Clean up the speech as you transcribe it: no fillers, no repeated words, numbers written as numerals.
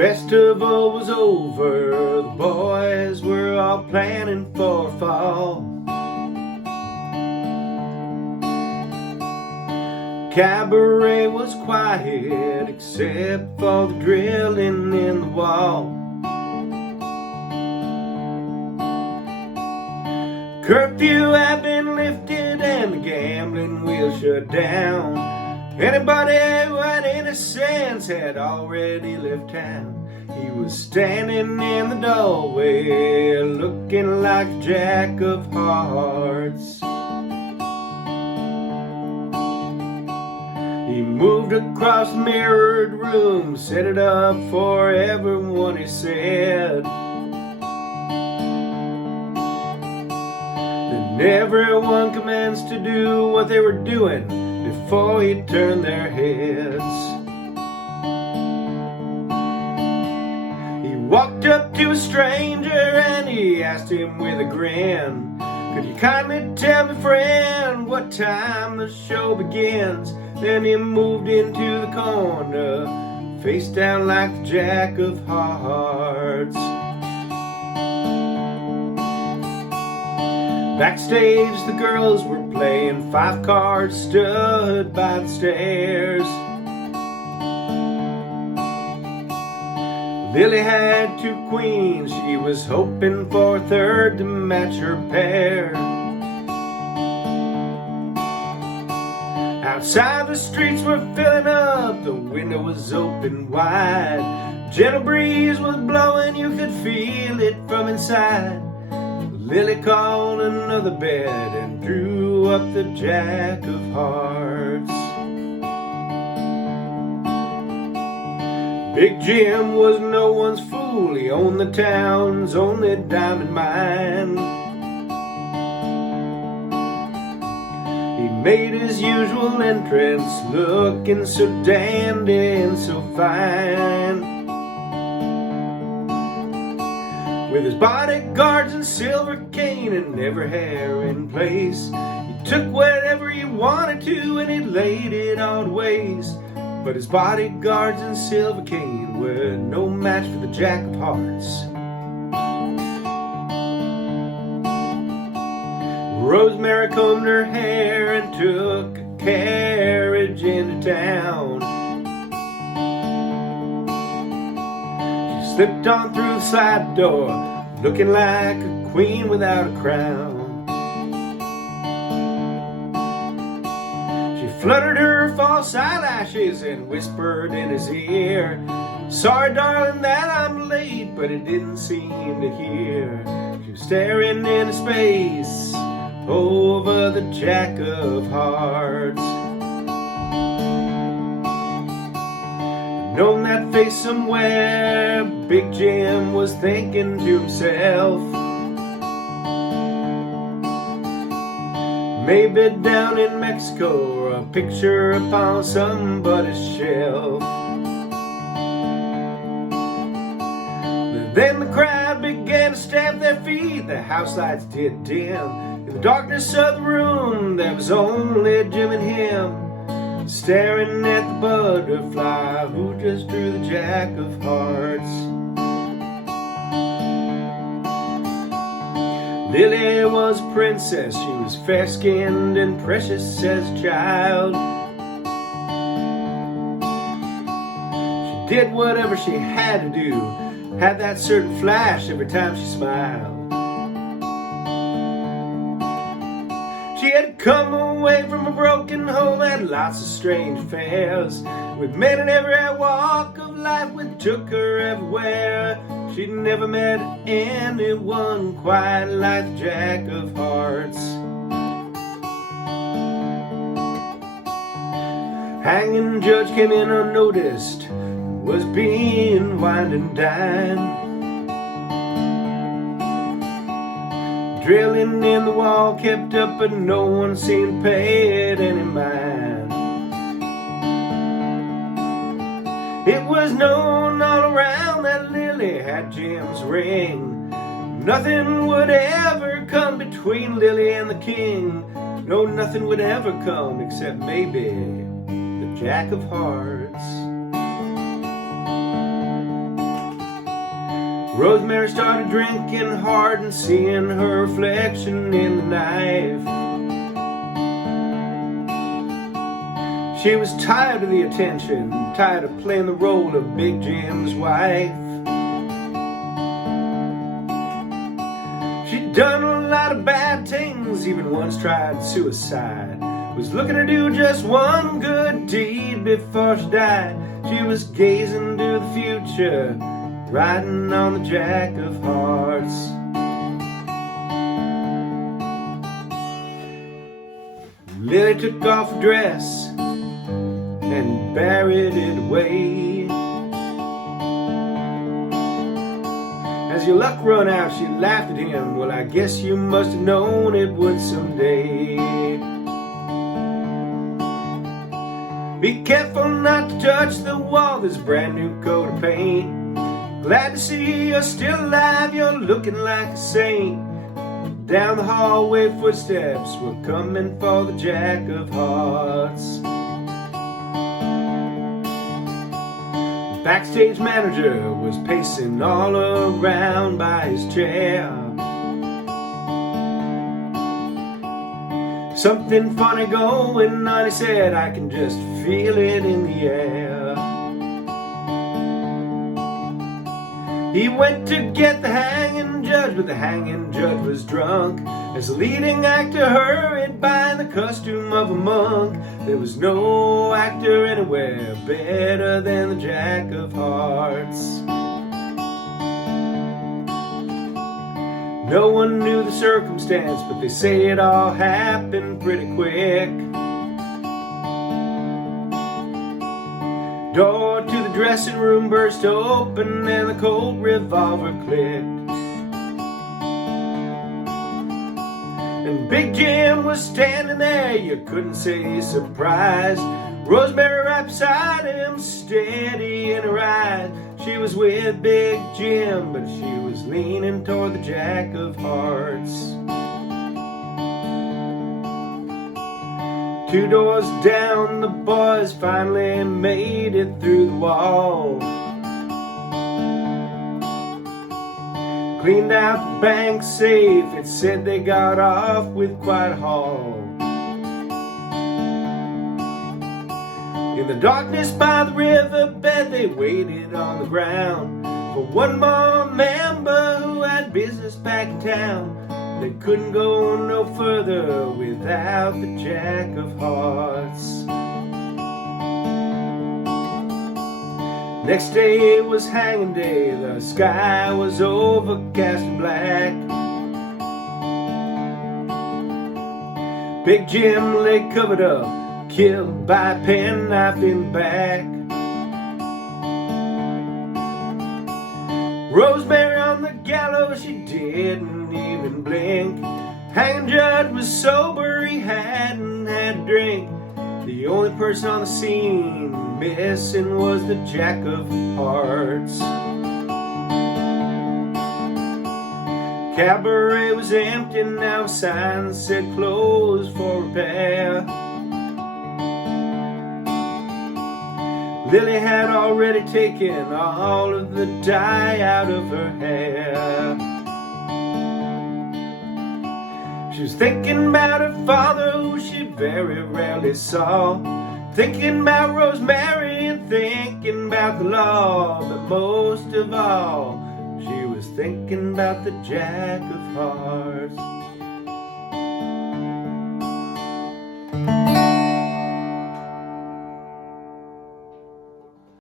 Festival was over, the boys were all planning for fall. Cabaret was quiet except for the drilling in the wall. Curfew had been lifted and the gambling wheel shut down. Anybody who had any sense had already left town. He was standing in the doorway looking like a jack of hearts. He moved across the mirrored room, set it up for everyone, he said. Then everyone commenced to do what they were doing before he turned their heads. He walked up to a stranger and he asked him with a grin, "Could you kindly tell me, friend, what time the show begins?" Then he moved into the corner, face down like the jack of hearts. Backstage, the girls were playing 5 cards, stood by the stairs. Lily had 2 queens, she was hoping for a third to match her pair. Outside, the streets were filling up, the window was open wide. Gentle breeze was blowing, you could feel it from inside. Lily called another bed and drew up the jack of hearts. Big Jim was no one's fool, he owned the town's only diamond mine. He made his usual entrance, looking so dandy and so fine. With his bodyguards and silver cane and every hair in place, he took whatever he wanted to and he laid it all to waste. But his bodyguards and silver cane were no match for the jack of hearts. Rosemary combed her hair and took a carriage into town. She slipped on through the side door, looking like a queen without a crown. She fluttered her false eyelashes and whispered in his ear, "Sorry, darling, that I'm late," but it didn't seem to hear. She was staring into space over the jack of hearts. On that face somewhere, Big Jim was thinking to himself, maybe down in Mexico, or a picture upon somebody's shelf. But then the crowd began to stamp their feet, the house lights did dim. In the darkness of the room, there was only Jim and him, staring at the butterfly who just drew the jack of hearts. Lily was a princess, she was fair-skinned and precious as a child. She did whatever she had to do, had that certain flash every time she smiled. She had come away from a broken home, had lots of strange affairs with men in every walk of life, which took her everywhere. She'd never met anyone quite like the jack of hearts. Hanging judge came in unnoticed, was being wined and dined. Drilling in the wall kept up, but no one seemed to pay it any mind. It was known all around that Lily had Jim's ring. Nothing would ever come between Lily and the king. No, nothing would ever come except maybe the jack of hearts. Rosemary started drinking hard and seeing her reflection in the knife. She was tired of the attention, tired of playing the role of Big Jim's wife. She'd done a lot of bad things, even once tried suicide. Was looking to do just one good deed before she died. She was gazing to the future, riding on the Jack of Hearts. Lily took off her dress and buried it away. As your luck run out, she laughed at him. Well, I guess you must have known it would someday. Be careful not to touch the wall, this brand new coat of paint. Glad to see you're still alive, you're looking like a saint. Down the hallway footsteps were coming for the Jack of Hearts. The backstage manager was pacing all around by his chair. Something funny going on, he said, I can just feel it in the air. He went to get the hanging judge, but the hanging judge was drunk. As the leading actor hurried by in the costume of a monk, there was no actor anywhere better than the Jack of Hearts. No one knew the circumstance, but they say it all happened pretty quick. Door to the dressing room burst open and the cold revolver clicked. And Big Jim was standing there, you couldn't say surprised. Rosemary right beside him, steady in her eyes. She was with Big Jim, but she was leaning toward the Jack of Hearts. 2 doors down, the boys finally made it through the wall. Cleaned out the bank safe, it said they got off with quite a haul. In the darkness by the riverbed, they waited on the ground for one more member who had business back in town. They couldn't go no further without the Jack of Hearts. Next day was hanging day, the sky was overcast and black. Big Jim lay covered up, killed by a penknife in the back. Rosemary on the gallows, she didn't even blink. Hanging judge was sober, he hadn't had a drink. The only person on the scene missing was the Jack of Hearts. Cabaret was empty, now a sign said closed for repair. Lily had already taken all of the dye out of her hair. She was thinking about her father, who she very rarely saw. Thinking about Rosemary and thinking about the law. But most of all, she was thinking about the Jack of Hearts.